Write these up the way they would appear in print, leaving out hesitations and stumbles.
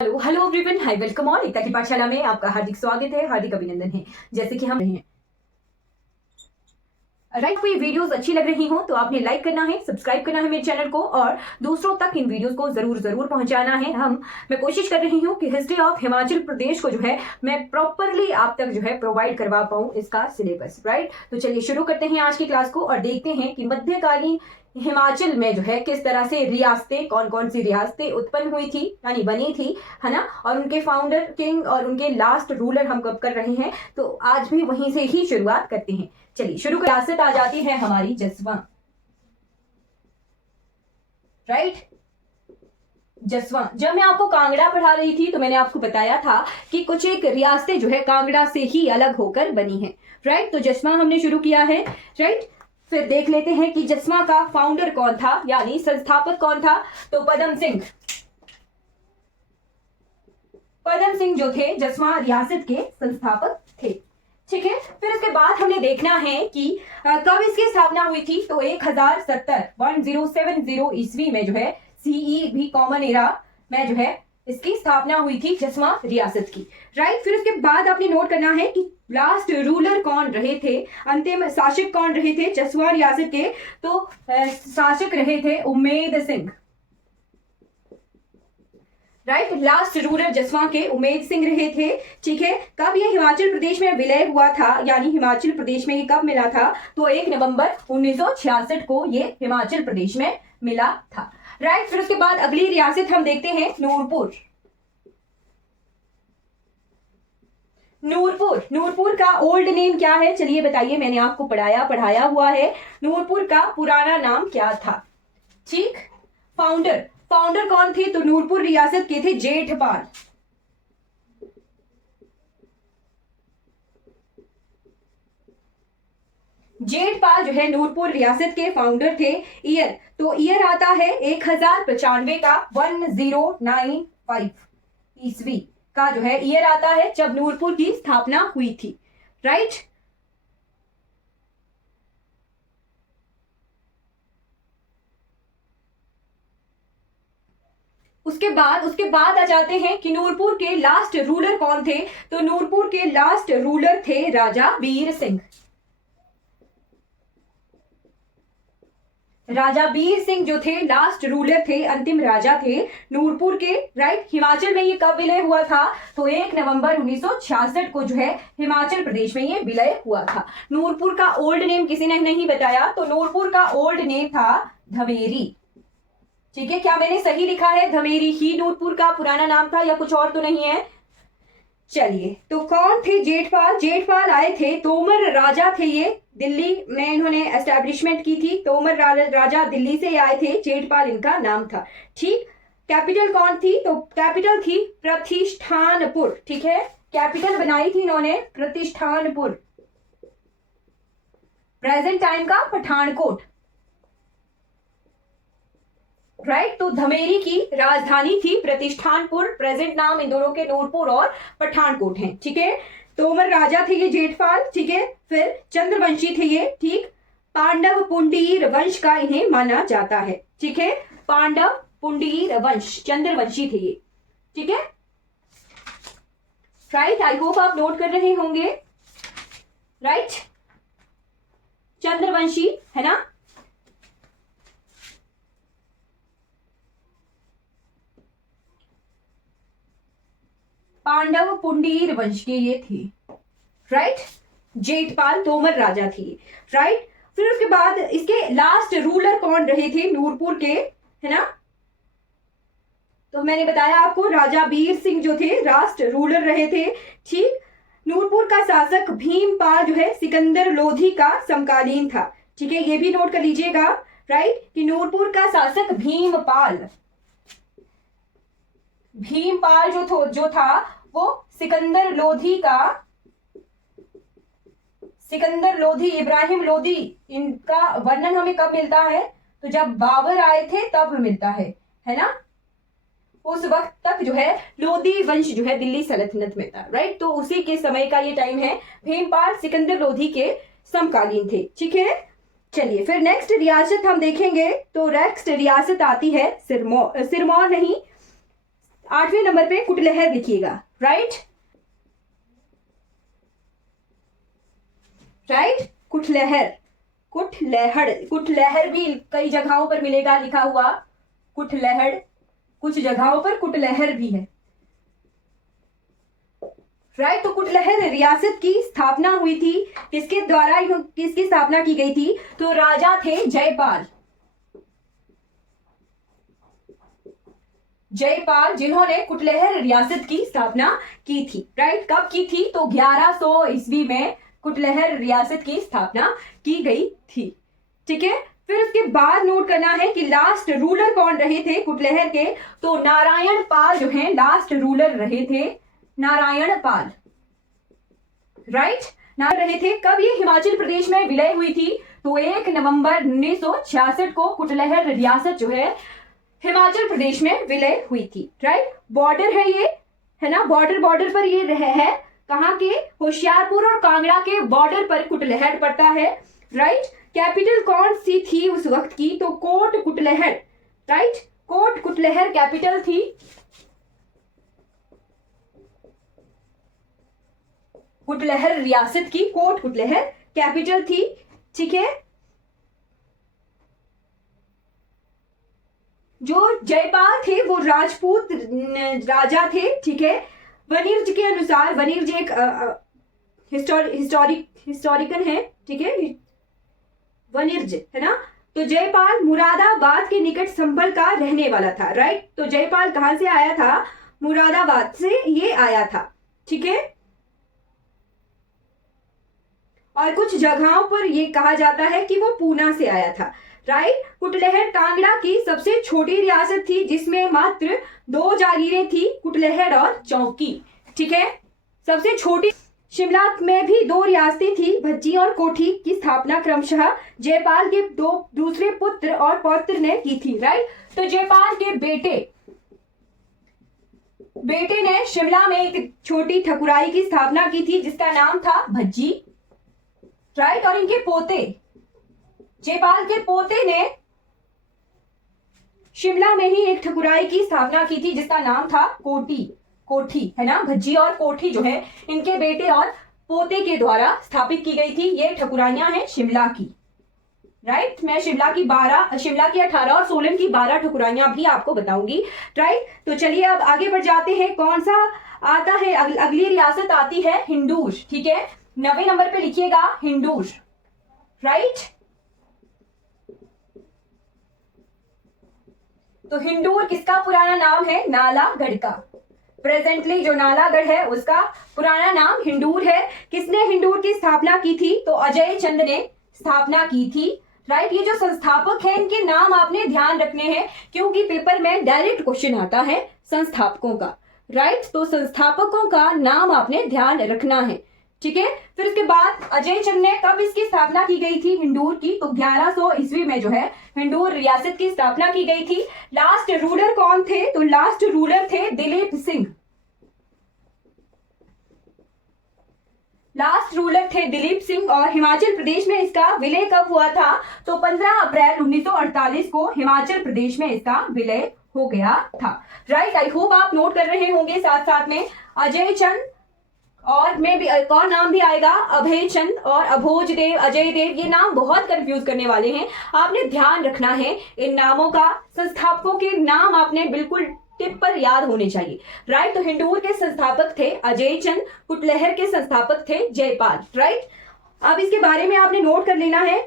Hello hello everyone, hi, welcome on Ekta की पाठशाला में आपका हार्दिक स्वागत है, हार्दिक अभिनंदन है। जैसे कि हम हैं राइट, कोई वीडियोस अच्छी लग रही हो तो आपने लाइक करना है, सब्सक्राइब करना है मेरे चैनल को और दूसरों तक इन वीडियोस को जरूर पहुंचाना है। मैं कोशिश कर रही हूं कि हिस्ट्री ऑफ हिमाचल प्रदेश को जो है मैं प्रॉपरली आप तक जो है प्रोवाइड करवा पाऊं इसका सिलेबस। राइट, तो चलिए शुरू करते हैं आज की क्लास को और देखते हैं कि मध्यकालीन हिमाचल में जो है किस तरह से रियासतें, कौन कौन सी रियासतें उत्पन्न हुई थी यानी बनी थी, है ना, और उनके फाउंडर किंग और उनके लास्ट रूलर हम कब कर रहे हैं। तो आज भी वहीं से ही शुरुआत करते हैं। चलिए शुरू कर, रियासत आ जाती है हमारी जसवा। राइट, जसवा। जब मैं आपको कांगड़ा पढ़ा रही थी तो मैंने आपको बताया था कि कुछ एक रियासतें जो है कांगड़ा से ही अलग होकर बनी है। राइट, तो जसवा हमने शुरू किया है। राइट, फिर देख लेते हैं कि जसवा का फाउंडर कौन था यानी संस्थापक कौन था। तो पदम सिंह। पदम सिंह जो थे जसवा रियासत के संस्थापक थे। ठीक है, फिर उसके बाद हमें देखना है कि कब इसकी स्थापना हुई थी। तो 1070 ईस्वी में जो है सीई भी कॉमन एरा में जो है इसकी स्थापना हुई थी जसवा रियासत की। राइट, फिर उसके बाद आपने नोट करना है कि लास्ट रूलर कौन रहे थे, अंतिम शासक कौन रहे थे जसवा रियासत के। तो शासक रहे थे Ummed Singh. Right, last ruler जसवा के उम्मेद सिंह रहे थे। ठीक है, कब ये हिमाचल प्रदेश में विलय हुआ था यानी हिमाचल प्रदेश में ये कब मिला था। तो 1 नवंबर 1966 को ये हिमाचल प्रदेश में मिला था। राइट, फिर उसके बाद अगली रियासत हम देखते हैं नूरपुर। नूरपुर का ओल्ड नेम क्या है, चलिए बताइए, मैंने आपको पढ़ाया हुआ है। नूरपुर का पुराना नाम क्या था। ठीक, फाउंडर कौन थे। तो नूरपुर रियासत के थे जेठपाल। जेठपाल जो है नूरपुर रियासत के फाउंडर थे। ईयर, तो ईयर आता है 1095 का 1095 ईस्वी का जो है ईयर आता है जब नूरपुर की स्थापना हुई थी। राइट, उसके बाद आ जाते हैं कि नूरपुर के लास्ट रूलर कौन थे। तो नूरपुर के लास्ट रूलर थे राजा बीर सिंह। राजा बीर सिंह जो थे लास्ट रूलर थे, अंतिम राजा थे नूरपुर के। राइट, हिमाचल में ये कब विलय हुआ था। तो 1 नवंबर 1966 को जो है हिमाचल प्रदेश में ये विलय हुआ था। नूरपुर का ओल्ड नेम किसी ने नहीं बताया, तो नूरपुर का ओल्ड नेम था धमेरी। ठीक है, क्या मैंने सही लिखा है, धमेरी ही नूरपुर का पुराना नाम था या कुछ और तो नहीं है। चलिए, तो कौन थे जेठपाल आए थे, तोमर राजा थे ये, दिल्ली में इन्होंने एस्टैब्लिशमेंट की थी। तोमर राजा दिल्ली से आए थे, जेठपाल इनका नाम था। ठीक, कैपिटल कौन थी। तो कैपिटल थी प्रतिष्ठानपुर। ठीक है, कैपिटल बनाई थी इन्होंने प्रतिष्ठानपुर। प्रेजेंट टाइम का पठानकोट। राइट, तो धमेरी की राजधानी थी प्रतिष्ठानपुर। प्रेजेंट नाम इन दोनों के नूरपुर और पठानकोट हैं। ठीक है, तोमर राजा थे ये जेठपाल। ठीक है, फिर चंद्रवंशी थे ये। ठीक, पांडव पुंडीर वंश का इन्हें माना जाता है। ठीक है, पांडव पुंडीर वंश चंद्रवंशी थे ये। ठीक है, राइट, आई होप आप नोट कर रहे होंगे। राइट, चंद्रवंशी है ना। पांडव पुंडीर वंश के ये थे। राइट, जेठपाल तोमर राजा थे। राइट, फिर उसके बाद इसके लास्ट रूलर कौन रहे थे नूरपुर के, है ना। तो मैंने बताया आपको राजा बीर सिंह जो थे लास्ट रूलर रहे थे। ठीक, नूरपुर का शासक भीमपाल जो है सिकंदर लोधी का समकालीन था। ठीक है, ये भी नोट कर लीजिएगा। राइट, कि नूरपुर का शासक भीमपाल जो था वो सिकंदर लोधी इब्राहिम लोधी, इनका वर्णन हमें कब मिलता है। तो जब बाबर आए थे तब मिलता है ना। उस वक्त तक जो है लोधी वंश जो है दिल्ली सल्तनत में था। राइट, तो उसी के समय का ये टाइम है। भीमपाल सिकंदर लोधी के समकालीन थे। ठीक है, चलिए फिर नेक्स्ट रियासत हम देखेंगे। तो नेक्स्ट रियासत आती है सिरमौर नहीं, 8वें नंबर पे कुटलहर लिखिएगा। राइट, कुटलहर, कुटलहर भी कई जगहों पर मिलेगा लिखा हुआ, कुटलहर, कुछ जगहों पर कुटलहर भी है। राइट, तो कुटलहर रियासत की स्थापना हुई थी, किसके द्वारा, किसकी स्थापना की गई थी? तो राजा थे जयपाल, जिन्होंने कुटलहर रियासत की स्थापना की थी। राइट, कब की थी? तो 1100 ईस्वी में कुटलहर रियासत की स्थापना की गई थी। ठीक है, फिर उसके बाद नोट करना है कि लास्ट रूलर कौन रहे थे कुटलहर के? तो नारायण पाल जो है लास्ट रूलर रहे थे, नारायण पाल। राइट, नारायण रहे थे। कब ये हिमाचल प्रदेश में विलय हुई थी? तो 1 नवंबर 1966 को कुटलहर रियासत जो है हिमाचल प्रदेश में विलय हुई थी। राइट, बॉर्डर है ये, है ना, बॉर्डर पर ये रहे है, कहाँ के? होशियारपुर और कांगड़ा के बॉर्डर पर कुटलहर पड़ता है। राइट, कैपिटल कौन सी थी उस वक्त की? तो कोट कुटलहर। राइट, कोट कुटलहर कैपिटल थी। कुटलहर रियासत की कोट कुटलहर कैपिटल थी। ठीक है, जो जयपाल थे वो राजपूत राजा थे। ठीक है, वनिर्ज के अनुसार, वनिर्ज एक हिस्टोरिकन है। ठीक है, वनिर्ज है ना। तो जयपाल मुरादाबाद के निकट संभल का रहने वाला था। राइट, तो जयपाल कहां से आया था? मुरादाबाद से ये आया था। ठीक है, और कुछ जगहों पर ये कहा जाता है कि वो पूना से आया था। राइट, कुटलहर कांगड़ा की सबसे छोटी रियासत थी, जिसमें मात्र 2 जागीरें थी, कुटलहर और चौकी। ठीक है, सबसे छोटी। शिमला में भी 2 रियासतें थी, भज्जी और कोठी, की स्थापना क्रमशः जयपाल के दूसरे पुत्र और पौत्र ने की थी। राइट, तो जयपाल के बेटे ने शिमला में एक छोटी ठकुराई की स्थापना की थी, जिसका नाम था भज्जी। राइट, और इनके पोते, जयपाल के पोते ने शिमला में ही एक ठकुराई की स्थापना की थी, जिसका नाम था कोठी, है ना। भज्जी और कोठी जो है इनके बेटे और पोते के द्वारा स्थापित की गई थी। ये ठकुराइयां हैं शिमला की। राइट, मैं शिमला की 18 और सोलन की 12 ठकुराइयां भी आपको बताऊंगी। राइट, तो चलिए अब आगे बढ़ जाते हैं। कौन सा आता है? अगली रियासत आती है हिंदूर। ठीक है, 9वें नंबर पे लिखिएगा हिंदूर। राइट, तो हिंदूर किसका पुराना नाम है? नालागढ़ का। प्रेजेंटली जो नालागढ़ है उसका पुराना नाम हिंदूर है। किसने हिंदूर की स्थापना की थी? तो अजय चंद ने स्थापना की थी। राइट, ये जो संस्थापक हैं इनके नाम आपने ध्यान रखने हैं, क्योंकि पेपर में डायरेक्ट क्वेश्चन आता है संस्थापकों का। राइट, तो संस्थापकों का नाम आपने ध्यान रखना है। ठीक है, फिर उसके बाद अजय चंद ने, कब इसकी स्थापना की गई थी हिंदूर की? तो 1100 ईस्वी में जो है हिंदूर रियासत की स्थापना की गई थी। लास्ट रूलर कौन थे? तो लास्ट रूलर थे दिलीप सिंह। लास्ट रूलर थे दिलीप सिंह। और हिमाचल प्रदेश में इसका विलय कब हुआ था? तो 15 अप्रैल 1948 को हिमाचल प्रदेश में इसका विलय हो गया था। राइट, आई होप आप नोट कर रहे होंगे साथ साथ में। अजय चंद और में भी एक और नाम भी आएगा, अभय चंद और अभोज देव, अजय देव। ये नाम बहुत कंफ्यूज करने वाले हैं, आपने ध्यान रखना है इन नामों का। संस्थापकों के नाम आपने बिल्कुल टिप पर याद होने चाहिए। राइट, तो हिंदूर के संस्थापक थे अजय चंद, कुटलहर के संस्थापक थे जयपाल। राइट, अब इसके बारे में आपने नोट कर लेना है,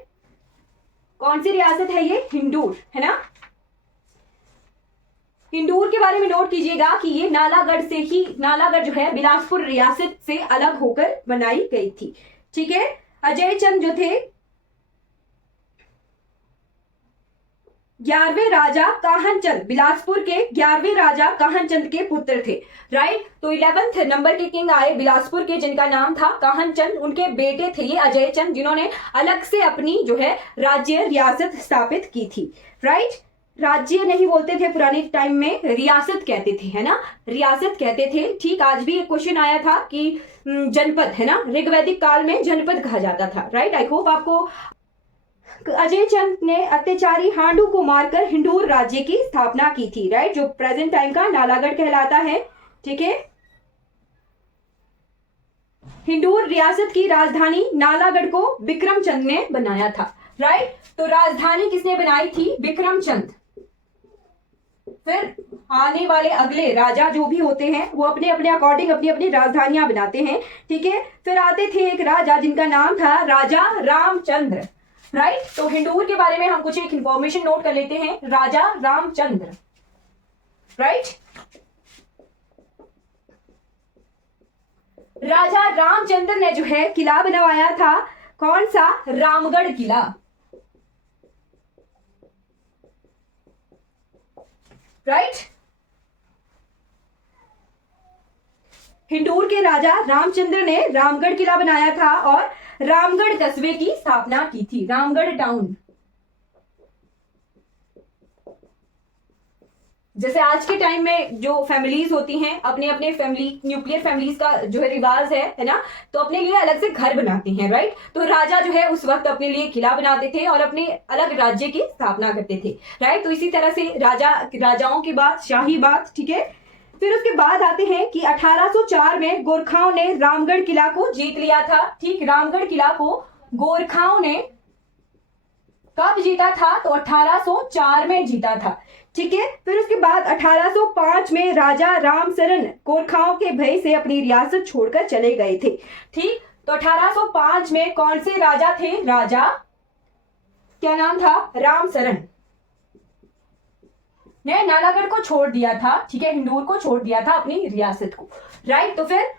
कौन सी रियासत है ये? हिंदूर, है ना। हिंदूर के बारे में नोट कीजिएगा कि ये नालागढ़ जो है बिलासपुर रियासत से अलग होकर बनाई गई थी। ठीक है, अजय चंद जो थे 11वें राजा काहनचंद, बिलासपुर के 11वें राजा काहनचंद के पुत्र थे। राइट, तो 11वें नंबर के किंग आए बिलासपुर के, जिनका नाम था काहनचंद। उनके बेटे थे ये अजय चंद, जिन्होंने अलग से अपनी जो है राज्य रियासत स्थापित की थी। राइट, राज्य नहीं बोलते थे पुराने टाइम में, रियासत कहते थे, है ना, रियासत कहते थे। ठीक, आज भी एक क्वेश्चन आया था कि जनपद, है ना, ऋग्वैदिक काल में जनपद कहा जाता था। राइट, आई होप आपको अजय चंद ने अत्याचारी हांडू को मारकर हिंडूर राज्य की स्थापना की थी, राइट, जो प्रेजेंट टाइम का नालागढ़ कहलाता है। ठीक है, हिंडूर रियासत की राजधानी नालागढ़ को बिक्रमचंद ने बनाया था, राइट। तो राजधानी किसने बनाई थी? बिक्रमचंद। फिर आने वाले अगले राजा जो भी होते हैं वो अपने अपने अकॉर्डिंग अपनी अपनी राजधानियां बनाते हैं। ठीक है, फिर आते थे एक राजा जिनका नाम था राजा रामचंद्र, राइट। तो हिंडूर के बारे में हम कुछ एक इंफॉर्मेशन नोट कर लेते हैं। राजा रामचंद्र, राइट। राजा रामचंद्र ने जो है किला बनवाया था, कौन सा? रामगढ़ किला, राइट। हिंडूर के राजा रामचंद्र ने रामगढ़ किला बनाया था और रामगढ़ कस्बे की स्थापना की थी, रामगढ़ टाउन। जैसे आज के टाइम में जो फैमिलीज होती हैं अपने अपने फैमिली न्यूक्लियर फैमिलीज का जो है रिवाज है ना, तो अपने लिए अलग से घर बनाते हैं, राइट। तो राजा जो है उस वक्त अपने लिए किला बनाते थे और अपने अलग राज्य की स्थापना करते थे, राइट। तो इसी तरह से राजाओं की बात, शाही बात, ठीक है। फिर उसके बाद आते हैं कि 1804 में गोरखाओं ने रामगढ़ किला को जीत लिया था, ठीक। रामगढ़ किला को गोरखाओं ने कब जीता था? तो 1804 में जीता था, ठीक है। फिर उसके बाद 1805 में राजा रामसरन गोरखाओं के भय से अपनी रियासत छोड़कर चले गए थे, ठीक। तो 1805 में कौन से राजा थे? राजा क्या नाम था? रामसरन ने नालागढ़ को छोड़ दिया था, ठीक है, हिंडूर को छोड़ दिया था अपनी रियासत को, राइट। तो फिर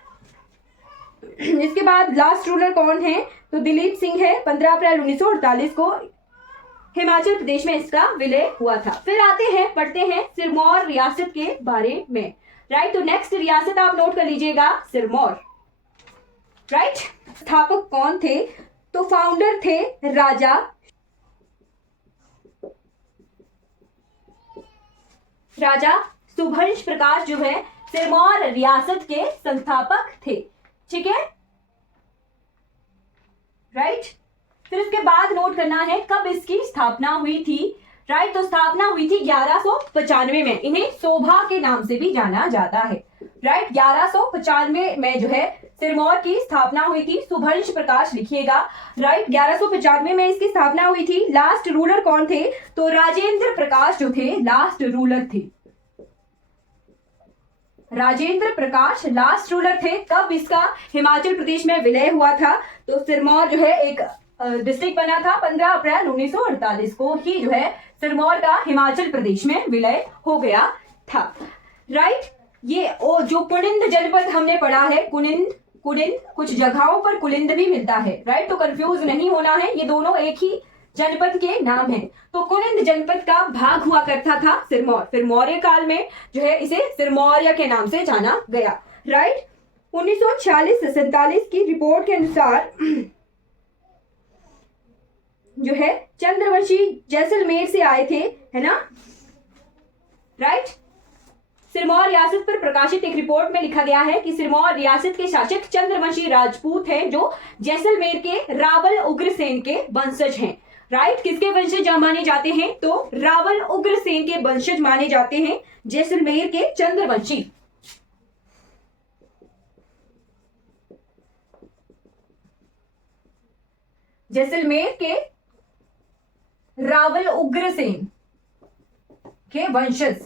इसके बाद लास्ट रूलर कौन है? तो दिलीप सिंह है। 15 अप्रैल 1948 को हिमाचल प्रदेश में इसका विलय हुआ था। फिर आते हैं, पढ़ते हैं सिरमौर रियासत के बारे में, राइट। तो नेक्स्ट रियासत आप नोट कर लीजिएगा, सिरमौर, राइट। स्थापक कौन थे? तो फाउंडर थे राजा सुभंश प्रकाश, जो है सिरमौर रियासत के संस्थापक थे, ठीक है, राइट। फिर उसके बाद नोट करना है कब इसकी स्थापना हुई थी, राइट। तो स्थापना हुई थी 1195 में। इन्हें शोभा के नाम से भी जाना जाता है, राइट। 1195 में जो है सिरमौर की स्थापना हुई थी। सुभंश प्रकाश लिखिएगा, राइट। 1195 में इसकी स्थापना हुई थी। लास्ट रूलर कौन थे? तो राजेंद्र प्रकाश जो थे लास्ट रूलर थे, राजेंद्र प्रकाश लास्ट रूलर थे। कब इसका हिमाचल प्रदेश में विलय हुआ था? तो सिरमौर जो है एक डिस्ट्रिक्ट बना था, 15 अप्रैल 1948 को ही जो है सिरमौर का हिमाचल प्रदेश में विलय हो गया था, राइट। ये जो कुनिंद जनपद हमने पढ़ा है, कुनिंद, कुछ जगहों पर कुलिंद भी मिलता है, राइट। तो कंफ्यूज नहीं होना है, ये दोनों एक ही जनपद के नाम है। तो कुलिंद जनपद का भाग हुआ करता था सिरमौर। फिर मौर्य काल में जो है इसे सिरमौर्य के नाम से जाना गया, राइट। 1946 से 47 की रिपोर्ट के अनुसार जो है चंद्रवंशी जैसलमेर से आए थे, है ना, राइट। सिरमौर रियासत पर प्रकाशित एक रिपोर्ट में लिखा गया है कि सिरमौर रियासत के शासक चंद्रवंशी राजपूत हैं जो जैसलमेर के रावल उग्रसेन के वंशज हैं, राइट। किसके वंशज माने जाते हैं? तो रावल उग्रसेन के वंशज माने जाते हैं जैसलमेर के चंद्रवंशी। जैसलमेर के रावल उग्रसेन के वंशज,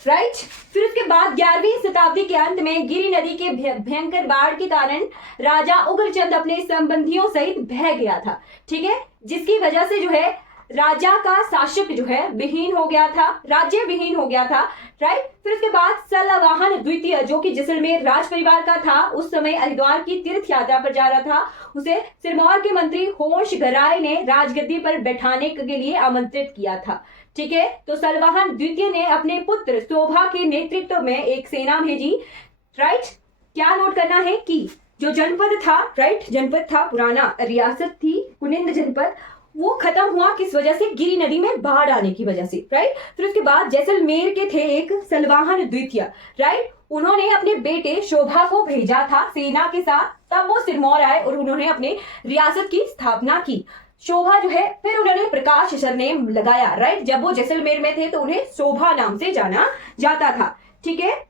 राइट। फिर उसके बाद 11वीं शताब्दी के अंत में गिरि नदी के भयंकर बाढ़ के कारण राजा उग्रचंद अपने संबंधियों सहित बह गया था, ठीक है, जिसकी वजह से जो है राजा का शासक जो है विहीन हो गया था, राज्य विहीन हो गया था, राइट। फिर उसके बाद सलवाहन द्वितीय जो कि जैसलमेर राज परिवार का था, उस समय हरिद्वार की तीर्थ यात्रा पर जा रहा था, उसे सिरमौर के मंत्री होश गराय ने राजगद्दी पर बैठाने के लिए आमंत्रित किया था, ठीक है। तो सलवाहन द्वितीय ने अपने पुत्र शोभा के नेतृत्व में एक सेना भेजी, राइट। क्या नोट करना है कि जो जनपद था, राइट, जनपद था, पुराना रियासत थी कुनिंद जनपद, वो खत्म हुआ किस वजह से? गिरि नदी में बाढ़ आने की वजह से, राइट। फिर उसके बाद जैसलमेर के थे एक सलवाहन द्वितीय, राइट, उन्होंने अपने बेटे शोभा को भेजा था सेना के साथ, तब वो सिरमौर आए और उन्होंने अपने रियासत की स्थापना की। शोभा जो है, फिर उन्होंने प्रकाश सरनेम लगाया, राइट। जब वो जैसलमेर में थे तो उन्हें शोभा नाम से जाना जाता था, ठीक है,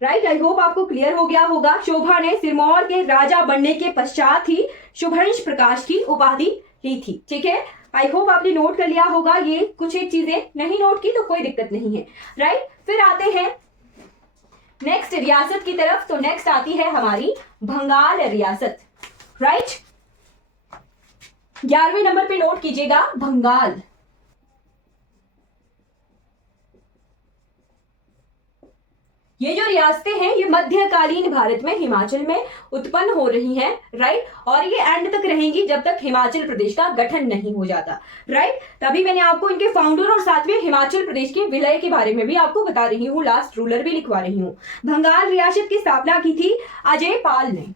राइट। आई होप आपको क्लियर हो गया होगा। शोभा ने सिरमौर के राजा बनने के पश्चात ही शुभंश प्रकाश की उपाधि ली थी, ठीक है। आई होप आपने नोट कर लिया होगा। ये कुछ एक चीजें नहीं नोट की तो कोई दिक्कत नहीं है, राइट। फिर आते हैं नेक्स्ट रियासत की तरफ। तो नेक्स्ट आती है हमारी बंगाल रियासत, राइट। 11वें नंबर पे नोट कीजिएगा बंगाल। ये जो रियासतें हैं ये मध्यकालीन भारत में हिमाचल में उत्पन्न हो रही हैं, राइट। और ये एंड तक रहेंगी जब तक हिमाचल प्रदेश का गठन नहीं हो जाता, राइट। तभी मैंने आपको इनके फाउंडर और साथ में हिमाचल प्रदेश के विलय के बारे में भी आपको बता रही हूँ, लास्ट रूलर भी लिखवा रही हूँ। बंगाल रियासत की स्थापना की थी अजय पाल ने।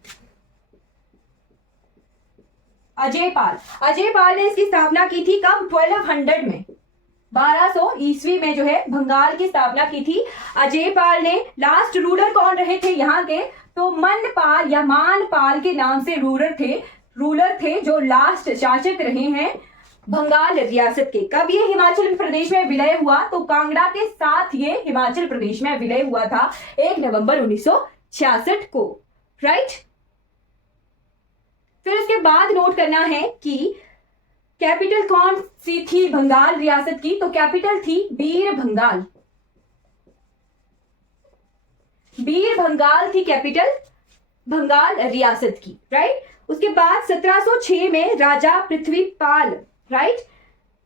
अजय पाल ने इसकी स्थापना की थी कब? 1200 में, 1200 ईस्वी में जो है बंगाल की स्थापना की थी अजय पाल ने। लास्ट रूलर कौन रहे थे यहाँ के? तो मनपाल या मानपाल के नाम से रूलर थे जो लास्ट शासक रहे हैं बंगाल रियासत के। कब ये हिमाचल प्रदेश में विलय हुआ? तो कांगड़ा के साथ ये हिमाचल प्रदेश में विलय हुआ था 1 नवंबर 1966 को, राइट। फिर उसके बाद नोट करना है कि कैपिटल कौन सी थी बंगाल रियासत की? तो कैपिटल थी बीर भंगाल थी कैपिटल बंगाल रियासत की, राइट। उसके बाद 1706 में राजा पृथ्वीपाल, राइट,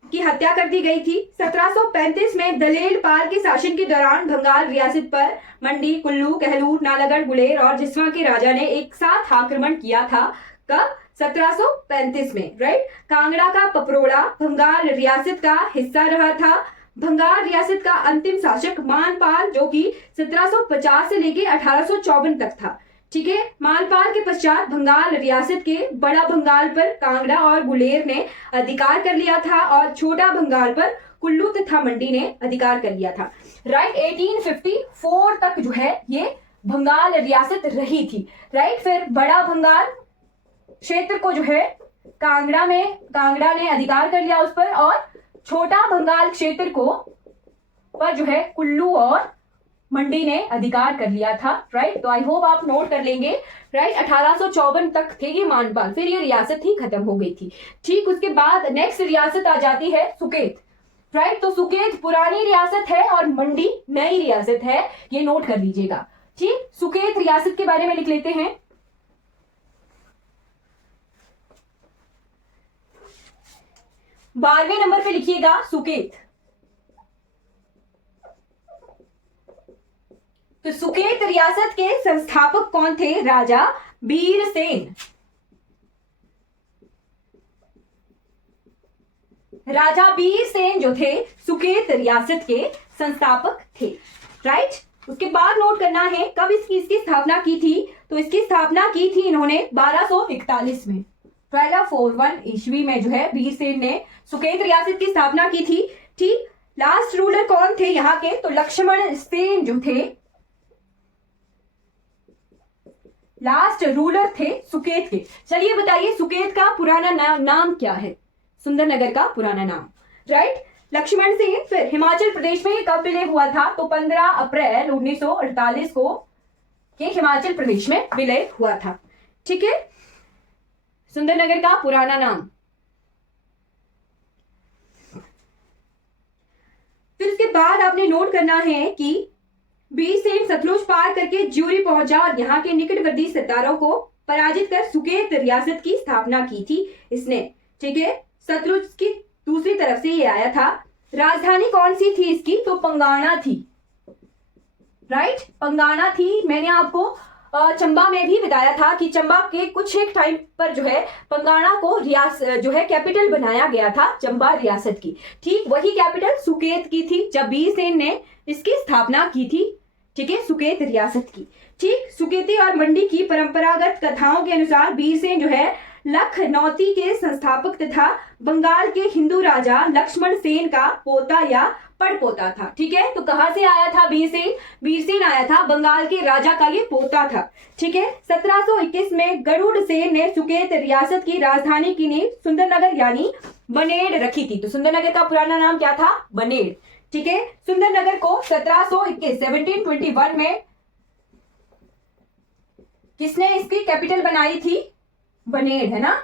की हत्या कर दी गई थी। 1735 में दलेल पाल के शासन के दौरान बंगाल रियासत पर मंडी, कुल्लू, कहलूर, नालागढ़, गुलेर और जिस्वा के राजा ने एक साथ आक्रमण किया था। कब? 1735 में, राइट। कांगड़ा का पपरोड़ा बंगाल रियासत का हिस्सा रहा था। बंगाल रियासत का अंतिम शासक मानपाल जो कि 1750 से लेके 1854 तक था, ठीक है। मानपाल के पश्चात बंगाल रियासत के बड़ा बंगाल पर कांगड़ा और गुलेर ने अधिकार कर लिया था और छोटा बंगाल पर कुल्लू तथा मंडी ने अधिकार कर लिया था, राइट। 1854 तक जो है ये बंगाल रियासत रही थी, राइट। फिर बड़ा बंगाल क्षेत्र को जो है कांगड़ा ने अधिकार कर लिया उस पर, और छोटा बंगाल क्षेत्र को पर जो है कुल्लू और मंडी ने अधिकार कर लिया था, राइट। तो आई होप आप नोट कर लेंगे, राइट। 1854 तक थे ये मानपाल, फिर ये रियासत ही खत्म हो गई थी, ठीक। उसके बाद नेक्स्ट रियासत आ जाती है सुकेत, राइट। तो सुकेत पुरानी रियासत है और मंडी नई रियासत है, ये नोट कर लीजिएगा, ठीक। सुकेत रियासत के बारे में लिख लेते हैं। 12वें नंबर पे लिखिएगा सुकेत। तो सुकेत रियासत के संस्थापक कौन थे? राजा बीरसेन। राजा बीरसेन जो थे सुकेत रियासत के संस्थापक थे, राइट। उसके बाद नोट करना है कब इसकी स्थापना की थी। तो इसकी स्थापना की थी इन्होंने 1241 में, 1241 ईस्वी में जो है बीरसेन ने सुकेत रियासत की स्थापना की थी, ठीक। लास्ट रूलर कौन थे यहाँ के? तो लक्ष्मण सेन जो थे लास्ट रूलर थे सुकेत के। चलिए बताइए सुकेत का पुराना नाम क्या है? सुंदरनगर का पुराना नाम, राइट, लक्ष्मण सेन। फिर हिमाचल प्रदेश में कब विलय हुआ था? तो 15 अप्रैल 1948 को ये हिमाचल प्रदेश में विलय हुआ था, ठीक है। सुंदरनगर का पुराना नाम। फिर उसके बाद आपने नोट करना है कि बीरसेन सतलुज पार करके ज्यूरी पहुंचा और यहाँ के निकटवर्ती सत्तारों को पराजित कर सुकेत रियासत की स्थापना की थी इसने, ठीक है। सतलुज की दूसरी तरफ से ये आया था। राजधानी कौन सी थी इसकी? तो पंगाणा थी, राइट, पंगाणा थी। मैंने आपको चंबा में भी बताया था कि चंबा के कुछ एक टाइम पर जो है पंगाणा को जो है कैपिटल बनाया गया था चंबा रियासत की, ठीक। वही कैपिटल सुकेत की थी जब बीरसेन ने इसकी स्थापना की थी, ठीक है, सुकेत रियासत की, ठीक। सुकेती और मंडी की परंपरागत कथाओं के अनुसार बीरसेन जो है लखनौती के संस्थापक तथा बंगाल के हिंदू राजा लक्ष्मण सेन का पोता या पड़पोता था। ठीक है, तो कहां से आया था वीरसेन? वीरसेन आया था बंगाल के राजा का ये पोता था। ठीक है, 1721 में गरुड़ सेन ने सुकेत रियासत की राजधानी की नींव सुंदरनगर यानी बनेड़ रखी थी। तो सुंदरनगर का पुराना नाम क्या था? बनेड़। ठीक है, सुंदरनगर को 1721 में किसने इसकी कैपिटल बनाई थी? बनेड़, है ना,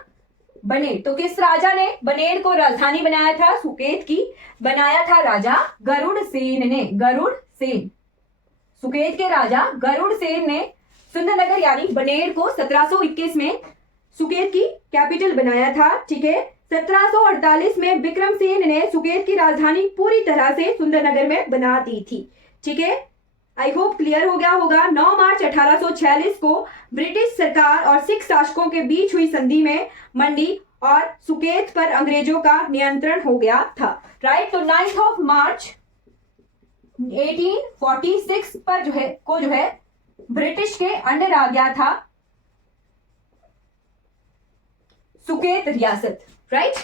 बनेड़। तो किस राजा ने बनेड़ को राजधानी बनाया था? सुकेत की बनाया था राजा गरुड़ सेन ने। गरुड़ सेन, सुकेत के राजा गरुड़ सेन ने सुंदरनगर यानी बनेड़ को 1721 में सुकेत की कैपिटल बनाया था। ठीक है, 1748 में विक्रमसेन ने सुकेत की राजधानी पूरी तरह से सुंदरनगर में बना दी थी। ठीक है, आई होप क्लियर हो गया होगा। 9 मार्च 1846 को ब्रिटिश सरकार और सिख शासकों के बीच हुई संधि में मंडी और सुकेत पर अंग्रेजों का नियंत्रण हो गया था। राइट, तो 9 मार्च 1846 पर जो है ब्रिटिश के अंडर आ गया था सुकेत रियासत। राइट,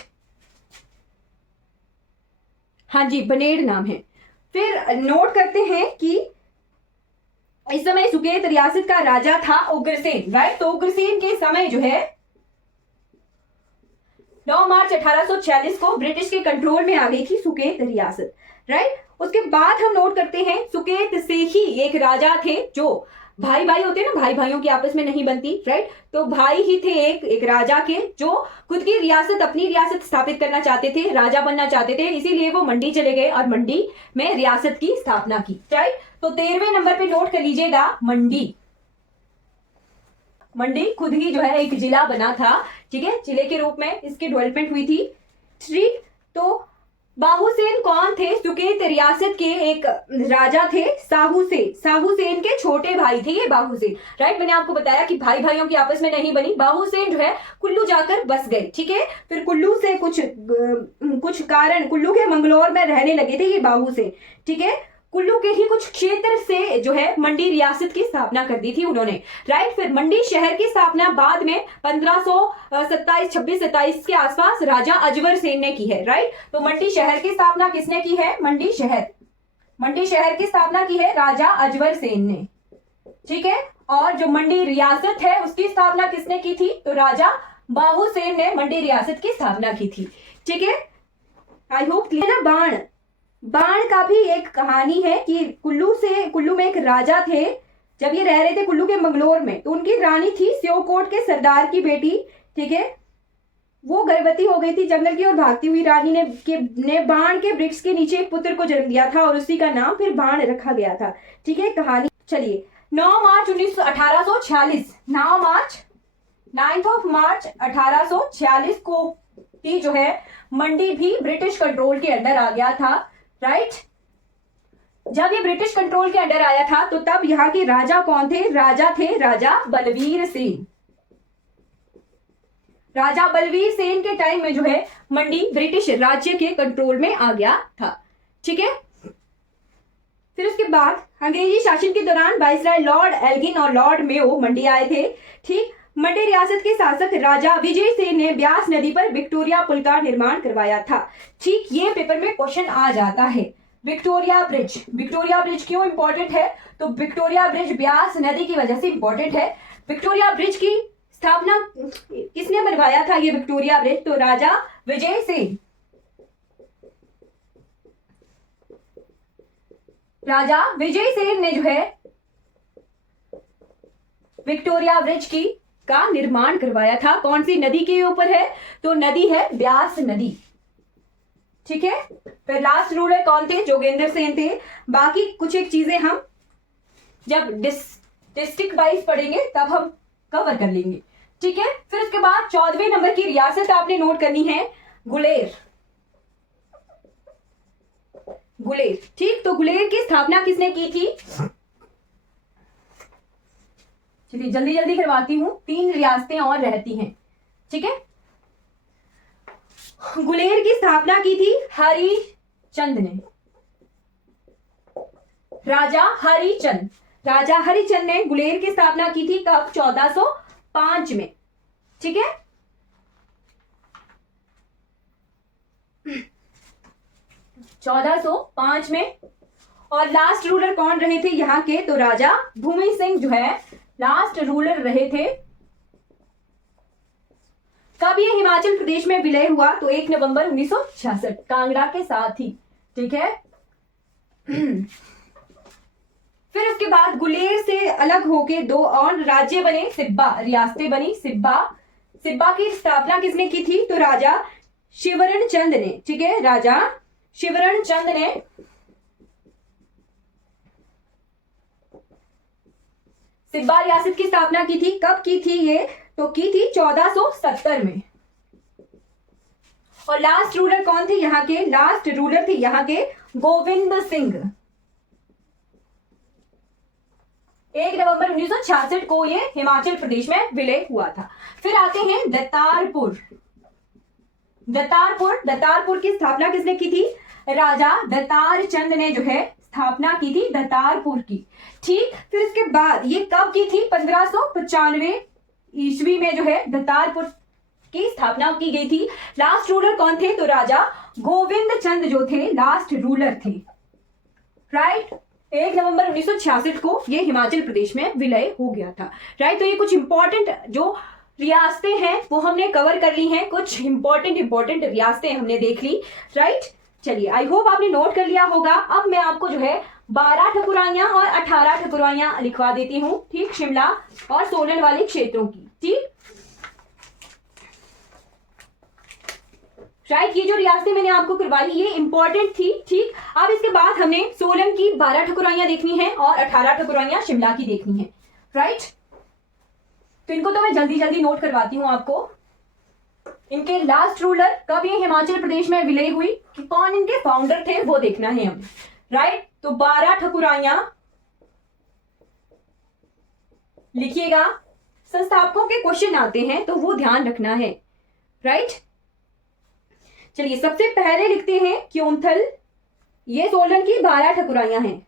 हाँ जी, बनेड़ नाम है। फिर नोट करते हैं कि इस समय सुकेत रियासत का राजा था उग्रसेन। राइट, तो उग्रसेन के समय जो है 9 मार्च 1846 को ब्रिटिश के कंट्रोल में आ गई थी सुकेत रियासत। राइट, उसके बाद हम नोट करते हैं सुकेत से ही एक राजा थे, जो भाई भाई होते हैं ना, भाई भाइयों की आपस में नहीं बनती। राइट, तो भाई ही थे एक राजा के, जो खुद की रियासत, अपनी रियासत स्थापित करना चाहते थे, राजा बनना चाहते थे, इसीलिए वो मंडी चले गए और मंडी में रियासत की स्थापना की। राइट, तो 13वें नंबर पे नोट कर लीजिएगा मंडी। मंडी खुद ही जो है एक जिला बना था। ठीक है, जिले के रूप में इसकी डेवलपमेंट हुई थी। ठीक, तो बाहुसेन कौन थे? सुकेत रियासत के एक राजा थे, साहूसेन। साहूसेन के छोटे भाई थे ये बाहुसेन। राइट, मैंने आपको बताया कि भाई भाइयों की आपस में नहीं बनी। बाहुसेन जो है कुल्लू जाकर बस गए। ठीक है, फिर कुल्लू से कुछ कारण कुल्लू के मंगलौर में रहने लगे थे ये बाहुसेन। ठीक है, कुल्लू के ही कुछ क्षेत्र से जो है मंडी रियासत की स्थापना कर दी थी उन्होंने। राइट, फिर मंडी शहर की स्थापना बाद में 1527 के आसपास राजा अजवर सेन ने की है। राइट, तो मंडी शहर की स्थापना किसने की है? मंडी शहर की स्थापना की है राजा अजवर सेन ने। ठीक है, और जो मंडी रियासत है उसकी स्थापना किसने की थी? तो राजा बाहुसेन ने मंडी रियासत की स्थापना की थी। ठीक है, आई होप क्लियर ना। बाण का भी एक कहानी है कि कुल्लू में एक राजा थे, जब ये रह रहे थे कुल्लू के मंगलौर में, तो उनकी रानी थी सियोकोट के सरदार की बेटी। ठीक है, वो गर्भवती हो गई थी जंगल की और भागती हुई रानी ने बाण के वृक्ष के नीचे एक पुत्र को जन्म दिया था और उसी का नाम फिर बाण रखा गया था। ठीक है, कहानी। चलिए, 9 मार्च 1846 1846 को ही जो है मंडी भी ब्रिटिश कंट्रोल के अंडर आ गया था। राइट, जब ये ब्रिटिश कंट्रोल के अंडर आया था तो तब यहाँ के राजा कौन थे? राजा बलवीर सेन। राजा बलवीर सेन के टाइम में जो है मंडी ब्रिटिश राज्य के कंट्रोल में आ गया था। ठीक है, फिर उसके बाद अंग्रेजी शासन के दौरान वाइसराय लॉर्ड एल्गिन और लॉर्ड मेयो मंडी आए थे। ठीक, मंडी रियासत के शासक राजा विजय सेन ने ब्यास नदी पर विक्टोरिया पुल का निर्माण करवाया था। ठीक, ये पेपर में क्वेश्चन आ जाता है। विक्टोरिया ब्रिज क्यों इंपॉर्टेंट है? तो विक्टोरिया ब्रिज ब्यास नदी की वजह से इंपॉर्टेंट है। विक्टोरिया ब्रिज की स्थापना किसने बनवाया था? ये विक्टोरिया ब्रिज तो राजा विजय सेन। राजा विजय सेन ने जो है विक्टोरिया ब्रिज का निर्माण करवाया था। कौन सी नदी के ऊपर है? तो नदी है ब्यास नदी। ठीक है, फिर लास्ट रूलर कौन थे? जोगेंद्र सेन थे। बाकी कुछ एक चीजें हम जब डिस्ट्रिक्ट वाइज पढ़ेंगे तब हम कवर कर लेंगे। ठीक है, फिर उसके बाद 14वें नंबर की रियासत आपने नोट करनी है गुलेर। ठीक, तो गुलेर की स्थापना किसने की थी? चलिए जल्दी जल्दी करवाती हूं, 3 रियासतें और रहती हैं। ठीक है, गुलेर की स्थापना की थी हरिचंद ने। राजा हरिचंद ने गुलेर की स्थापना की थी कब? 1405 में। ठीक है, 1405 में। और लास्ट रूलर कौन रहे थे यहाँ के, तो राजा भूमि सिंह जो है लास्ट रूलर रहे थे। कब ये हिमाचल प्रदेश में विलय हुआ, तो 1 नवंबर 1966 कांगड़ा के साथ ही, ठीक है। फिर उसके बाद गुलेर से अलग होके 2 और राज्य बने, सिब्बा रियासतें बनी। सिब्बा की स्थापना किसने की थी, तो राजा शिवरण चंद ने, ठीक है, राजा शिवरण चंद ने सिब्बा रियासत की स्थापना की थी। कब की थी ये, तो की थी 1470 में। और लास्ट रूलर कौन थे यहाँ के, लास्ट रूलर थे यहाँ के गोविंद सिंह। 1 नवंबर 1966 को ये हिमाचल प्रदेश में विलय हुआ था। फिर आते हैं दत्तारपुर। दत्तारपुर की स्थापना किसने की थी, राजा दत्तार चंद ने जो है स्थापना की थी दत्तारपुर की, ठीक। फिर इसके बाद ये कब की थी, 1595 ईस्वी में जो है दत्तारपुर की स्थापना की गई थी। लास्ट रूलर कौन थे, तो राजा गोविंद चंद जो थे लास्ट रूलर थे, राइट। 1 नवंबर 1966 को ये हिमाचल प्रदेश में विलय हो गया था, राइट। तो ये कुछ इंपॉर्टेंट जो रियासतें हैं वो हमने कवर कर ली हैं, कुछ इंपॉर्टेंट रियासतें हमने देख ली, राइट। चलिए, आई होप आपने नोट कर लिया होगा। अब मैं आपको जो है 12 ठकुराइयां और 18 ठकुराइयां लिखवा देती हूँ, ठीक, शिमला और सोलन वाले क्षेत्रों की, ठीक, राइट। ये जो रियासतें मैंने आपको करवाई ये इंपॉर्टेंट थी, ठीक। अब इसके बाद हमने सोलन की 12 ठकुराइयां देखनी है और 18 ठकुराइयां शिमला की देखनी है, राइट। तो इनको तो मैं जल्दी नोट करवाती हूं आपको। इनके लास्ट रूलर कब ये हिमाचल प्रदेश में विलय हुई, कि कौन इनके फाउंडर थे वो देखना है हमें, राइट। तो 12 ठकुराइयां लिखिएगा। संस्थापकों के क्वेश्चन आते हैं तो वो ध्यान रखना है, राइट। चलिए, सबसे पहले लिखते हैं क्योंथल। ये सोलन की 12 ठकुराइयां हैं।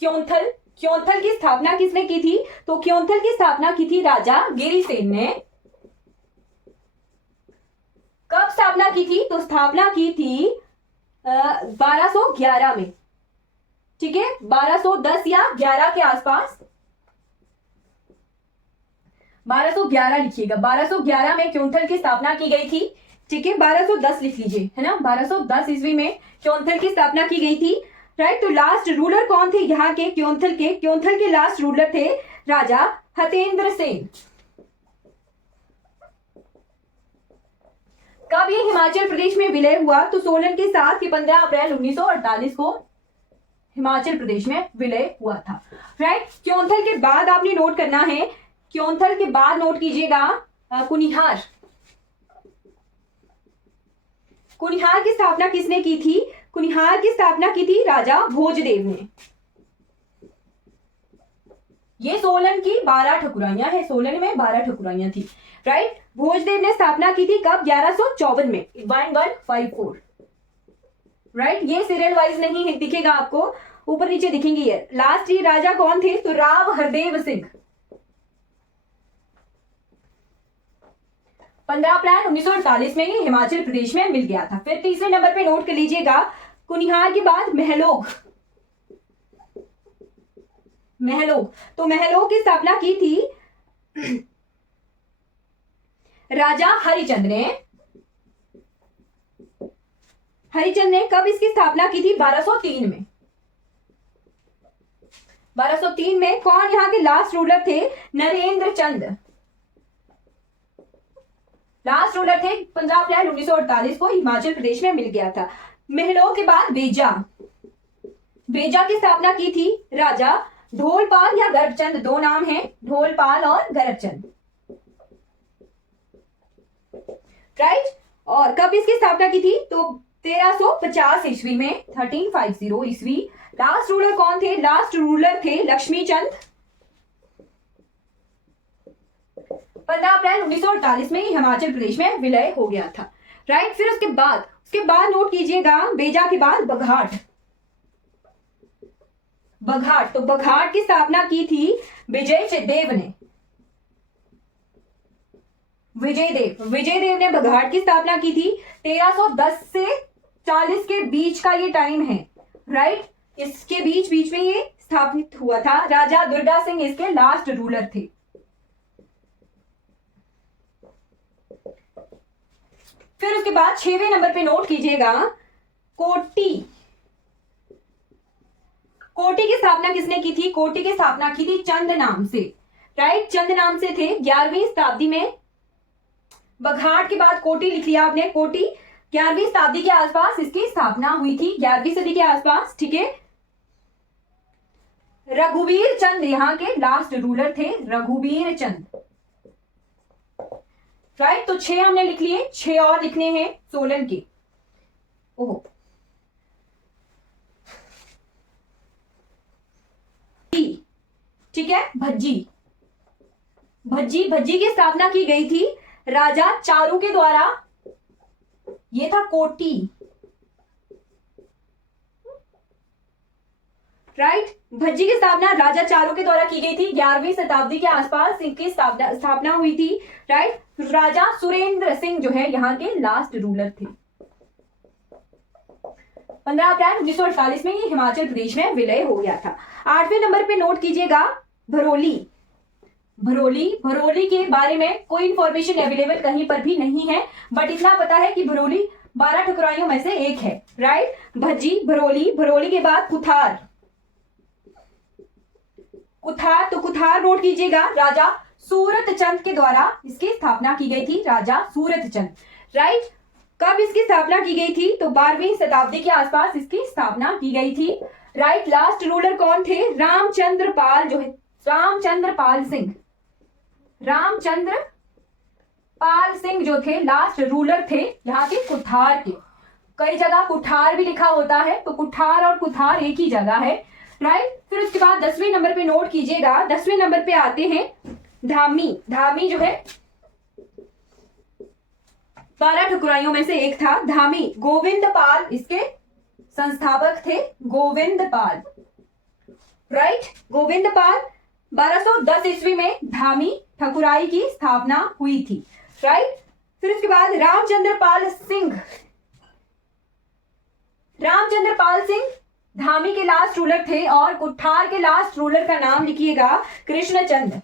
क्योंथल की स्थापना किसने की थी, तो क्योंथल की स्थापना की थी राजा गिरिसेन ने। कब स्थापना की थी, तो स्थापना की थी 1211 में, ठीक है, 1210 या 11 के आसपास, 1211 लिखिएगा। 1211 में क्योंथल की स्थापना की गई थी, ठीक है। 1210 लिख लीजिए, है ना, 1210 ईस्वी में क्योंथल की स्थापना की गई थी, राइट। तो लास्ट रूलर कौन थे यहाँ के, क्योंथल के लास्ट रूलर थे राजा हतेंद्र सेन। कब ये हिमाचल प्रदेश में विलय हुआ, तो सोलन के साथ ही 15 अप्रैल 1948 को हिमाचल प्रदेश में विलय हुआ था, राइट। क्योंथल के बाद आपने नोट करना है, क्योंथल के बाद नोट कीजिएगा कुनिहार। कुनिहार की स्थापना किसने की थी, कुनिहार की स्थापना की थी राजा भोजदेव ने। ये सोलन की 12 ठकुराइयां है, सोलन में 12 ठकुराइयां थी, राइट। भोजदेव ने स्थापना की थी कब, 1154 में, 1154, राइट। ये सीरियल वाइज नहीं दिखेगा आपको, ऊपर नीचे दिखेंगे ये। लास्ट ये राजा कौन थे, तो राव हरदेव सिंह। 15 अप्रैल 1948 में ये हिमाचल प्रदेश में मिल गया था। फिर तीसरे नंबर पे नोट कर लीजिएगा, कुनिहार के बाद महलोग। तो महलोग की स्थापना की थी राजा हरिचंद ने। कब इसकी स्थापना की थी, 1203 में। 1203 में कौन यहाँ के लास्ट रूलर थे, नरेंद्र चंद। लास्ट रूलर थे, 15 अप्रैल 1948 को हिमाचल प्रदेश में मिल गया था। महलों के बाद बेजा की स्थापना की थी राजा ढोलपाल या गर्भचंद, 2 नाम हैं, ढोलपाल और गर्भचंद, राइट। और कब इसकी स्थापना की थी, तो 1350 ईस्वी में, 1350 ईस्वी। लास्ट रूलर कौन थे, लास्ट रूलर थे लक्ष्मी चंद। 15 अप्रैल 1948 में हिमाचल प्रदेश में विलय हो गया था, राइट। फिर उसके बाद नोट कीजिएगा, बेजा के बाद बघाट। तो बघाट की स्थापना की थी विजय देव ने। विजयदेव ने बघाट की स्थापना की थी। 1310 से 40 के बीच का ये टाइम है, राइट। इसके बीच बीच में ये स्थापित हुआ था। राजा दुर्गा सिंह इसके लास्ट रूलर थे। फिर उसके बाद 6वें नंबर पे नोट कीजिएगा कोटी। कोटी की स्थापना किसने की थी? कोटी की स्थापना की थी चंद नाम से, राइट। चंद नाम से थे। 11वीं शताब्दी में, बघाट के बाद कोटी लिख लिया आपने। कोटी 11वीं शताब्दी के आसपास इसकी स्थापना हुई थी, 11वीं सदी के आसपास, ठीक है। रघुवीर चंद यहाँ के लास्ट रूलर थे, रघुवीर चंद, राइट। तो 6 हमने लिख लिए, 6 और लिखने हैं सोलन के। ओह, ठीक है। भज्जी की स्थापना की गई थी राजा चारू के द्वारा। ये था कोटी, राइट। भज्जी की स्थापना राजा चारू के द्वारा की गई थी। 11वीं शताब्दी के आसपास इनकी स्थापना हुई थी, राइट। राजा सुरेंद्र सिंह जो है यहाँ के लास्ट रूलर थे। 15 अप्रैल 1948 में ये हिमाचल प्रदेश में विलय हो गया था। 8वें नंबर पे नोट कीजिएगा भरोली के बारे में कोई इंफॉर्मेशन अवेलेबल कहीं पर भी नहीं है, बट इतना पता है कि भरोली 12 ठकुराइयों में से एक है, राइट। भरोली के बाद कुथार नोट कीजिएगा। राजा सूरत चंद के द्वारा इसकी स्थापना की गई थी, राजा सूरत चंद, राइट। कब इसकी स्थापना की गई थी? तो 12वीं शताब्दी के आसपास इसकी स्थापना की गई थी, राइट। लास्ट रूलर कौन थे? रामचंद्र पाल सिंह जो थे लास्ट रूलर थे यहाँ के कुठार के। कई जगह कुठार भी लिखा होता है, तो कुठार और कुठार एक ही जगह है, राइट। फिर उसके बाद 10वें नंबर पे नोट कीजिएगा। 10वें नंबर पे आते हैं धामी जो है 12 ठकुराइयों में से एक था धामी। गोविंद पाल इसके संस्थापक थे, गोविंद पाल, राइट। गोविंद पाल 1210 ईस्वी में धामी ठकुराई की स्थापना हुई थी, राइट। फिर उसके बाद रामचंद्र पाल सिंह धामी के लास्ट रूलर थे, और कुठार के लास्ट रूलर का नाम लिखिएगा कृष्णचंद,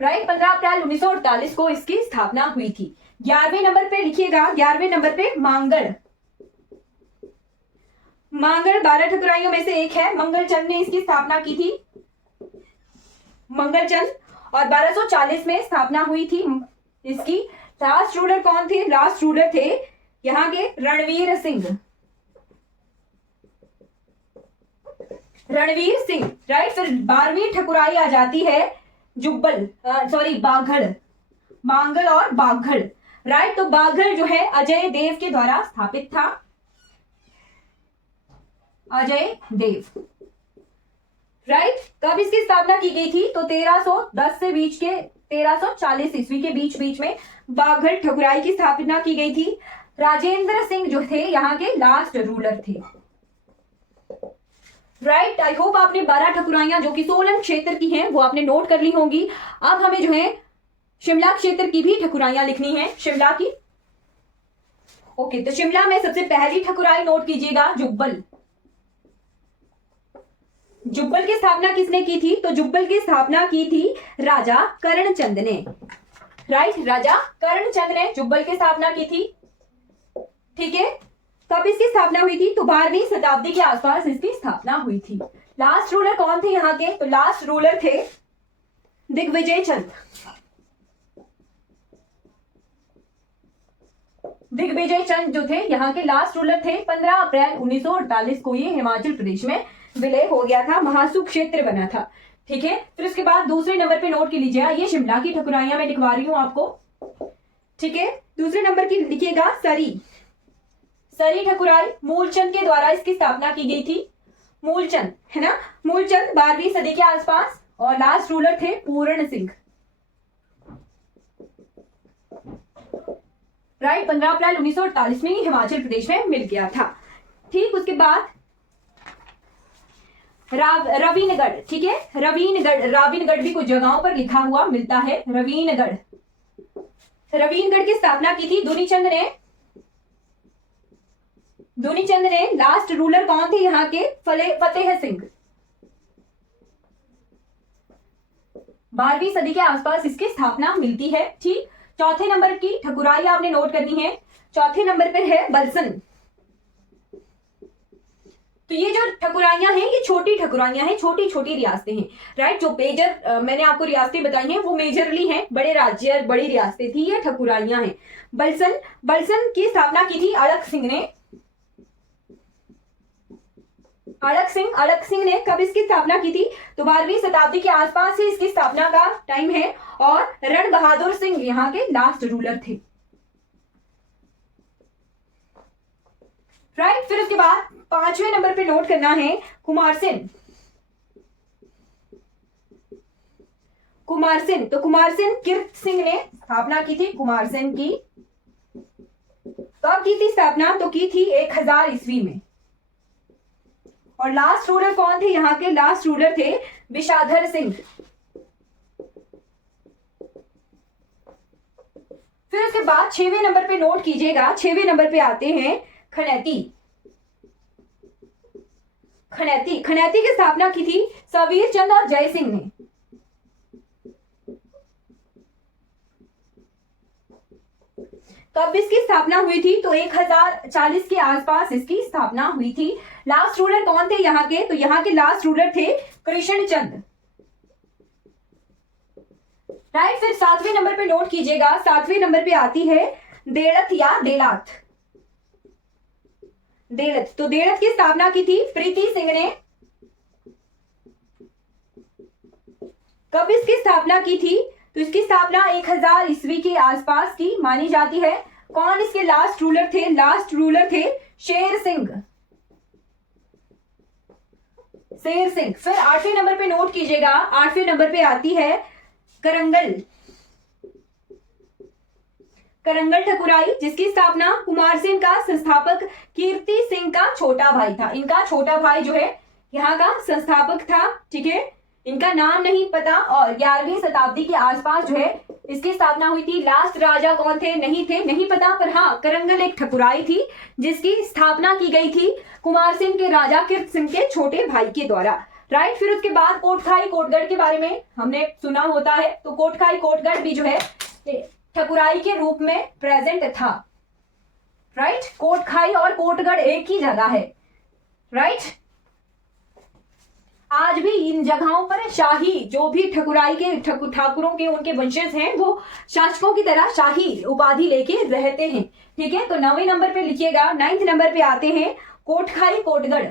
राइट। 15 अप्रैल 1948 को इसकी स्थापना हुई थी। 11वें नंबर पे लिखिएगा, 11वें नंबर पे मांगड़ 12 ठकुराइयों में से एक है। मंगलचंद ने इसकी स्थापना की थी, मंगलचंद, और 1240 में स्थापना हुई थी इसकी। लास्ट रूलर कौन थे? लास्ट रूलर थे यहाँ के रणवीर सिंह, राइट। फिर 12वीं ठकुराई आ जाती है मांगल और बाघड़, राइट। तो बाघड़ जो है अजय देव के द्वारा स्थापित था, अजय देव, राइट। कब इसकी स्थापना की गई थी? तो 1310 से 1340 ईस्वी के बीच में बाघड़ ठकुराई की स्थापना की गई थी। राजेंद्र सिंह जो थे यहाँ के लास्ट रूलर थे, राइट। आई होप आपने 12 ठकुराइयां जो कि सोलन क्षेत्र की हैं वो आपने नोट कर ली होंगी। अब हमें जो है शिमला क्षेत्र की भी ठकुराइयां लिखनी है, शिमला की। ओके, तो शिमला में सबसे पहली ठकुराई नोट कीजिएगा जुब्बल की स्थापना किसने की थी? तो जुब्बल की स्थापना की थी राजा कर्णचंद ने, राइट। राजा कर्णचंद ने जुब्बल की स्थापना की थी, ठीक है। कब इसकी स्थापना हुई थी? तो 12वीं शताब्दी के आसपास इसकी स्थापना हुई थी। लास्ट रूलर कौन थे यहाँ के? तो लास्ट रूलर थे दिग्विजय चंद जो थे यहाँ के लास्ट रूलर थे। 15 अप्रैल 1948 को ये हिमाचल प्रदेश में विलय हो गया था, महासू क्षेत्र बना था, ठीक है। फिर उसके बाद दूसरे नंबर पे नोट कर लीजिएगा, ये शिमला की ठकुराइयां मैं लिखवा रही हूं आपको, ठीक है। दूसरे नंबर की लिखिएगा सरी ठकुराई, मूलचंद के द्वारा इसकी स्थापना की गई थी। मूलचंद है ना, मूलचंद 12वीं सदी के आसपास, और लास्ट रूलर थे पूर्ण सिंह, राइट। 15 अप्रैल 1948 में हिमाचल प्रदेश में मिल गया था, ठीक। उसके बाद रवीनगढ़, ठीक है, रावीनगढ़ भी कुछ जगहों पर लिखा हुआ मिलता है, रवीनगढ़ की स्थापना की थी दुनीचंद ने। लास्ट रूलर कौन थे यहाँ के? फतेह सिंह। 12वीं सदी के आसपास इसकी स्थापना मिलती है। ठीक, चौथे नंबर की ठकुराई आपने नोट करनी है। चौथे नंबर पर है बलसन। तो ये जो ठकुराइयां हैं ये छोटी ठकुराइयां हैं, छोटी छोटी रियासतें हैं, राइट। जो मेजर मैंने आपको रियासतें बताई हैं वो मेजरली हैं, बड़े राज्य बड़ी रियासतें थी, ये ठकुराइयां हैं। बलसन की स्थापना की थी अड़क सिंह ने। अड़क सिंह ने कब इसकी स्थापना की थी? तो 12वीं शताब्दी के आसपास ही इसकी स्थापना का टाइम है। और रण बहादुर सिंह यहाँ के लास्ट रूलर थे, राइट। फिर उसके बाद 5वें नंबर पे नोट करना है कुमारसेन। तो कुमारसेन कीर्त सिंह ने स्थापना की थी कुमारसेन की। कब की थी स्थापना? तो की थी 1000 ईस्वी में। और लास्ट रूलर कौन थे यहाँ के? लास्ट रूलर थे विशाधर सिंह। फिर उसके बाद 6वें नंबर पे नोट कीजिएगा, 6वें नंबर पे आते हैं खनैती की स्थापना की थी सवीर चंद और जय सिंह ने। कब इसकी स्थापना हुई थी? तो 1040 के आसपास इसकी स्थापना हुई थी। लास्ट रूलर कौन थे यहाँ के? तो यहाँ के लास्ट रूलर थे कृष्णचंद, राइट। फिर 7वें नंबर पे नोट कीजिएगा, 7वें नंबर पे आती है देड़त या देलात। तो देड़त की स्थापना की थी प्रीति सिंह ने। कब इसकी स्थापना की थी? तो इसकी स्थापना 1000 ईस्वी के आसपास की मानी जाती है। कौन इसके लास्ट रूलर थे? लास्ट रूलर थे शेर सिंह। फिर 8वें नंबर पे नोट कीजिएगा, 8वें नंबर पे आती है करंगल ठकुराई, जिसकी स्थापना कुमारसेन का संस्थापक कीर्ति सिंह का छोटा भाई था। इनका छोटा भाई जो है यहाँ का संस्थापक था, ठीक है। इनका नाम नहीं पता। और 11वीं शताब्दी के आसपास जो है इसकी स्थापना हुई थी। लास्ट राजा कौन थे? नहीं पता, पर हाँ करंगल एक ठकुराई थी जिसकी स्थापना की गई थी कुमारसेन के राजा कीर्ति सिंह के छोटे भाई के द्वारा, राइट। फिर उसके बाद कोटखाई कोटगढ़ के बारे में हमने सुना होता है। तो कोटखाई कोटगढ़ भी जो है ठकुराई के रूप में प्रेजेंट था, राइट। कोटखाई और कोटगढ़ एक ही जगह है, राइट। आज भी इन जगहों पर शाही जो भी ठकुराई के ठाकुरों के उनके वंशज हैं वो शासकों की तरह शाही उपाधि लेके रहते हैं, ठीक है। तो 9वें नंबर पे लिखिएगा। 9th नंबर पे आते हैं कोटखाई कोटगढ़।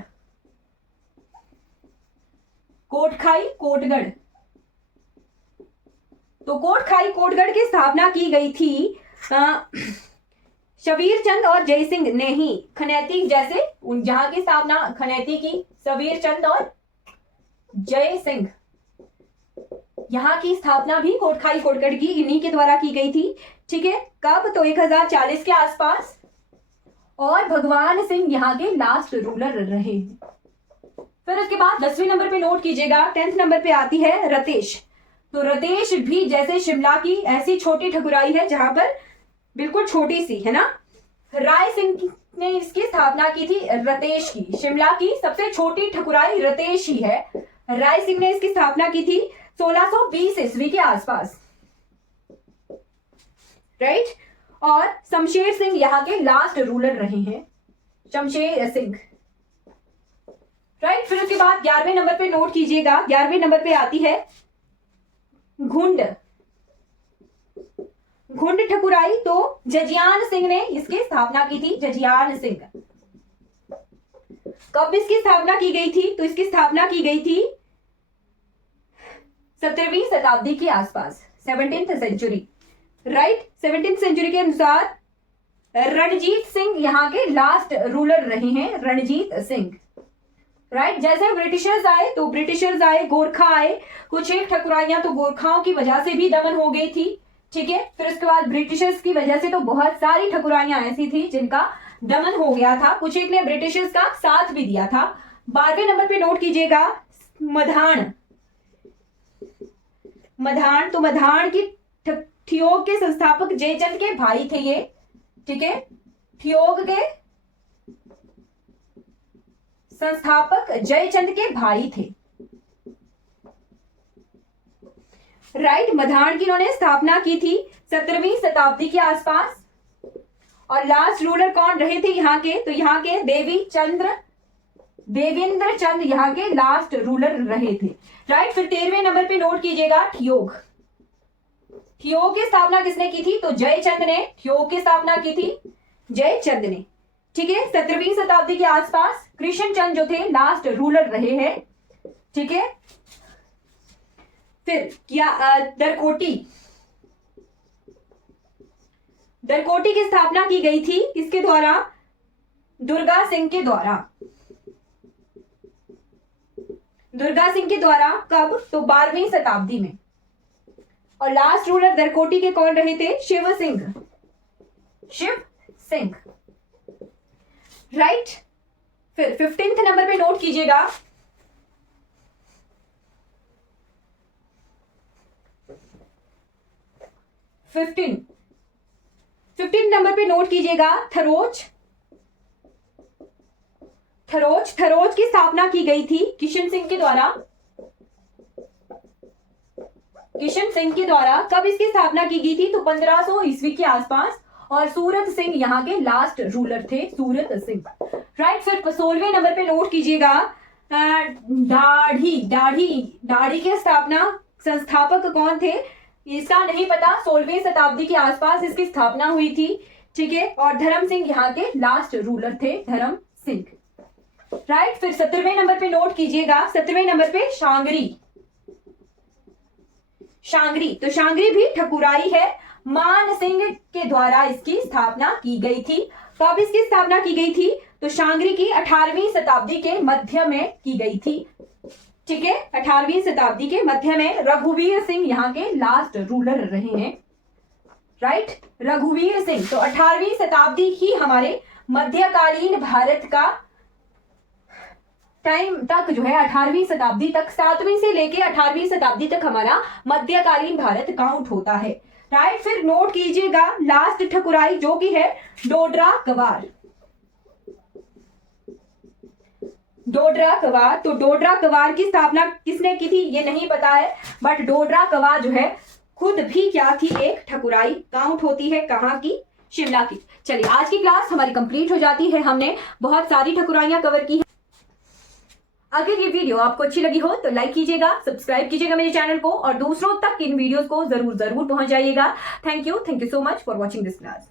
तो कोटखाई कोटगढ़ की स्थापना की गई थी शबीर चंद और जय सिंह ने ही। खनैती जैसे जहां की स्थापना खनैती की शबीर चंद और जय सिंह, यहाँ की स्थापना भी कोटखाई कोटगढ़ की इन्हीं के द्वारा की गई थी, ठीक है। कब? तो 1040 के आसपास। और भगवान सिंह यहाँ के लास्ट रूलर रहे। फिर उसके बाद 10वें नंबर पे नोट कीजिएगा, 10th नंबर पे आती है रतेश। तो रतेश भी जैसे शिमला की ऐसी छोटी ठकुराई है जहां पर बिल्कुल छोटी सी है ना। राय सिंह ने इसकी स्थापना की थी रतेश की। शिमला की सबसे छोटी ठकुराई रतेश ही है। राय सिंह ने इसकी स्थापना की थी 1620 ईस्वी के आसपास, राइट। और शमशेर सिंह यहाँ के लास्ट रूलर रहे हैं, शमशेर सिंह, राइट। फिर उसके बाद 11वें नंबर पे नोट कीजिएगा, 11वें नंबर पे आती है घुंड ठकुराई। तो जजियान सिंह ने इसकी स्थापना की थी, जजियान सिंह। कब इसकी स्थापना की गई थी? तो इसकी स्थापना की गई थी 17वीं शताब्दी के आसपास, 17th century, right. 17th century के अनुसार रणजीत सिंह यहाँ के लास्ट रूलर रहे हैं, रणजीत सिंह, राइट। जैसे ब्रिटिशर्स आए, गोरखा आए, कुछ एक ठकुराइयां तो गोरखाओं की वजह से भी दमन हो गई थी, ठीक है। फिर उसके बाद ब्रिटिशर्स की वजह से तो बहुत सारी ठकुराइयां ऐसी थी जिनका दमन हो गया था, कुछ एक ने ब्रिटिशर्स का साथ भी दिया था। 12वें नंबर पे नोट कीजिएगा मधान, मधान, तो मधान की ठियोग के संस्थापक जयचंद के भाई थे ये, ठीक है, ठियोग के संस्थापक जयचंद के भाई थे, राइट। मधान की इन्होंने स्थापना की थी 17वीं शताब्दी के आसपास। और लास्ट रूलर कौन रहे थे यहाँ के, तो यहाँ के देवेंद्र चंद यहाँ के लास्ट रूलर रहे थे, राइट। फिर 13वें नंबर पे नोट कीजिएगा ठियोग, ठियोग की स्थापना किसने की थी, तो जयचंद ने ठियोग की स्थापना की थी, जयचंद ने, ठीक है। 17वीं शताब्दी के आसपास कृष्णचंद जो थे लास्ट रूलर रहे हैं, ठीक है। फिर क्या दरकोटी, दरकोटी की स्थापना की गई थी किसके द्वारा, दुर्गा सिंह के द्वारा, दुर्गा सिंह के द्वारा। कब, तो 12वीं शताब्दी में। और लास्ट रूलर दरकोटी के कौन रहे थे, शिव सिंह, शिव सिंह, राइट। फिर 15th नंबर पे नोट कीजिएगा, 15 नंबर पे नोट कीजिएगा थरोच, थरोच, थरोच की स्थापना की गई थी किशन सिंह के द्वारा, किशन सिंह के द्वारा। कब इसकी स्थापना की गई थी, तो 1500 ईस्वी के आसपास। और सूरत सिंह यहाँ के लास्ट रूलर थे, सूरत सिंह, राइट। फिर 16वें नंबर पे नोट कीजिएगा दाढ़ी, दाढ़ी, दाढ़ी के स्थापना संस्थापक कौन थे, इसका नहीं पता, 16वीं शताब्दी के आसपास इसकी स्थापना हुई थी, ठीक है। और धर्म सिंह यहाँ के लास्ट रूलर थे, धर्म सिंह, राइट। फिर 17वें नंबर पे नोट कीजिएगा, 17वें नंबर पे शांगरी, शांगरी, तो शांगरी भी ठकुराई है, मान सिंह के द्वारा इसकी स्थापना की गई थी। कब इसकी स्थापना की गई थी, तो शांगरी की 18वीं शताब्दी के मध्य में की गई थी, ठीक है। 18वीं शताब्दी के मध्य में रघुवीर सिंह यहाँ के लास्ट रूलर रहे हैं, राइट, रघुवीर सिंह। तो 18वीं शताब्दी ही हमारे मध्यकालीन भारत का टाइम तक जो है, 18वीं शताब्दी तक, 7वीं से लेके 18वीं शताब्दी तक हमारा मध्यकालीन भारत काउंट होता है, राइट। फिर नोट कीजिएगा लास्ट ठकुराई जो कि है डोडरा गवार, डोडरा कवार। तो डोडरा कवार की स्थापना किसने की थी, ये नहीं पता है, बट डोडरा कवार जो है खुद भी क्या थी, एक ठकुराई काउंट होती है, कहाँ की, शिमला की। चलिए आज की क्लास हमारी कंप्लीट हो जाती है, हमने बहुत सारी ठकुराइयां कवर की है। अगर ये वीडियो आपको अच्छी लगी हो तो लाइक कीजिएगा, सब्सक्राइब कीजिएगा मेरे चैनल को और दूसरों तक इन वीडियोस को जरूर पहुंचाइएगा। Thank you so much for watching this class.